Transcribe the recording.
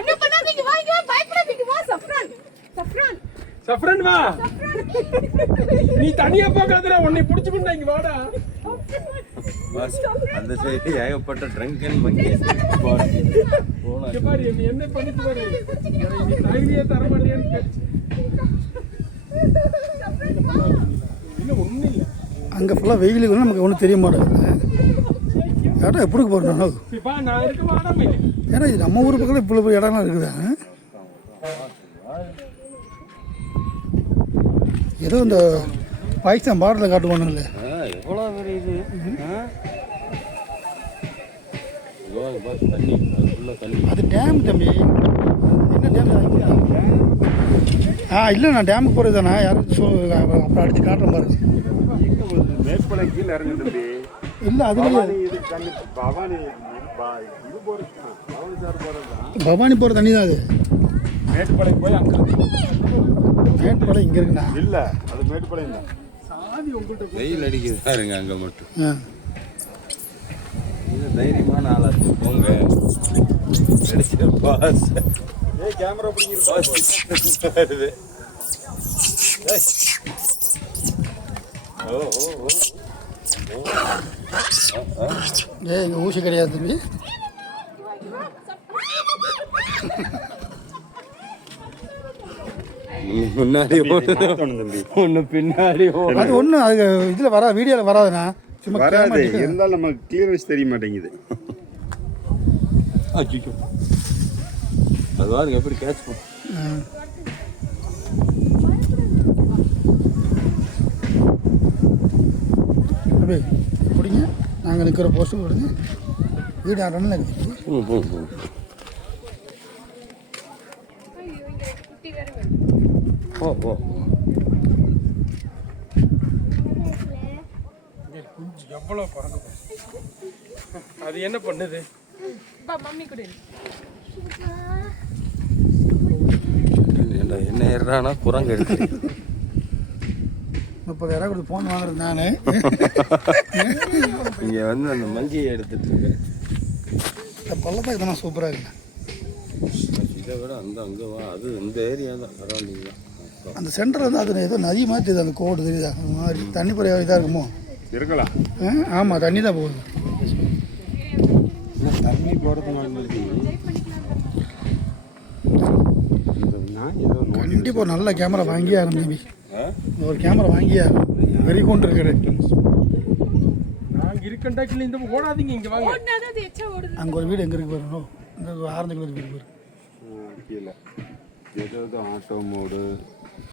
என்ன பண்ணாதீங்க வாங்க பயப்படாதீங்க வா சஃப்ரான் வா நீ தனியா போகாதடா உன்னை புடிச்சுக்கிட்டா இங்க வாடா பாஸ் அந்த சைடு ஏகப்பட்ட ட்ரங்கன் மங்கி இங்க பாரு என்ன பண்ணிட்டு பாரு நீ தைரியே தர மாட்டியான்னு கேட்சி இல்ல ஒண்ணு இல்ல அங்க ஃபுல்லா வெயிலுக்கு நமக்கு ஒண்ணும் தெரிய மாட்டேங்குது ஏடா எப்படி போறோம் பா நான் இருக்க மாட்டேன் ஏன்னா இது நம்ம ஊர் பக்கத்துல இவ்வளவு இடம்லாம் இருக்குதா ஏதோ இந்த பாகிஸ்தான் பார்டரில் காட்டுவானுங்களே எவ்வளோ பெரிய இது தண்ணி அதுக்குள்ள தண்ணி அது டேம் தம்பி என்ன டேம் இல்லை நான் டேமுக்கு போகிறது தானே யாரும் அப்புறம் அடித்து காட்டுற மாதிரி மேற்பலை கீழே இறங்கு தம்பி இல்லை அதுலேயே இது தண்ணி பவானி இது போகிறது பவானி சார் போகிறது பவானி போகிற தண்ணி தான் அது மேட்டுப்பாளையம் போய் அங்கே மேட்டுப்பாளையம் இங்கே இருக்குண்ணா இல்லை அது மேட்டுப்பாளையம் தான் சாதி உங்கள்கிட்ட வெயில் அடிக்குது பாருங்க அங்கே மட்டும் இது தைரியமான ஆளாச்சு போங்க அடிச்ச பாஸ் கேமரா பிடிக்கிறது எங்கள் ஊசி கிடையாது தம்பி முன்னாடி ஒன்று பின்னாடி அது ஒன்றும் அது இதில் வரா வீடியோவில் வராதுண்ணா சும்மா வராது இருந்தாலும் நமக்கு கிளியரன்ஸ் தெரிய மாட்டேங்குது அது வாருங்க எப்படி கேட்ச் பண்ண பிடிங்க நாங்கள் நிற்கிற போஸ்ட்டு கொடுங்க வீடு ஆடணும்ல இருக்குது ஓ குஞ்சு எவ்வளோ பறந்து அது என்ன பண்ணுது மம்மி கூட என்ன ஏறானா குரங்கு எடுத்து 30,000 கொடுத்து ஃபோன் வாங்குறது நான் இங்கே வந்து அந்த மங்கியை எடுத்துட்டு இருக்கேன் பள்ளத்தாக்கு தானே சூப்பராக இருக்குண்ணா இதை விட அந்த அங்கே வா அது இந்த ஏரியா தான் சரௌண்டிங் தான் அந்த சென்டர் வந்து அது ஏதோ நதி மாதிரி தெரியுது அந்த கோடு தெரியுதா அந்த மாதிரி தண்ணி போகிற இதாக இருக்குமோ இருக்கலாம் ஆமாம் தண்ணி தான் போகுது தண்ணி போகிறது மாதிரி கண்டிப்பாக ஒரு நல்ல கேமரா வாங்கியே ஆகும் தம்பி ஒரு கேமரா வாங்கியே ஆகும் வெறி கொண்டு இருக்கிறேன் நாங்கள் இருக்கண்டா கிளி இந்த ஓடாதீங்க இங்கே வாங்க அங்கே ஒரு வீடு எங்கே இருக்கு பாருங்க இந்த ஆரஞ்சு கலர் வீடு பாரு கீழே ஏதாவது ஆட்டோ மோடு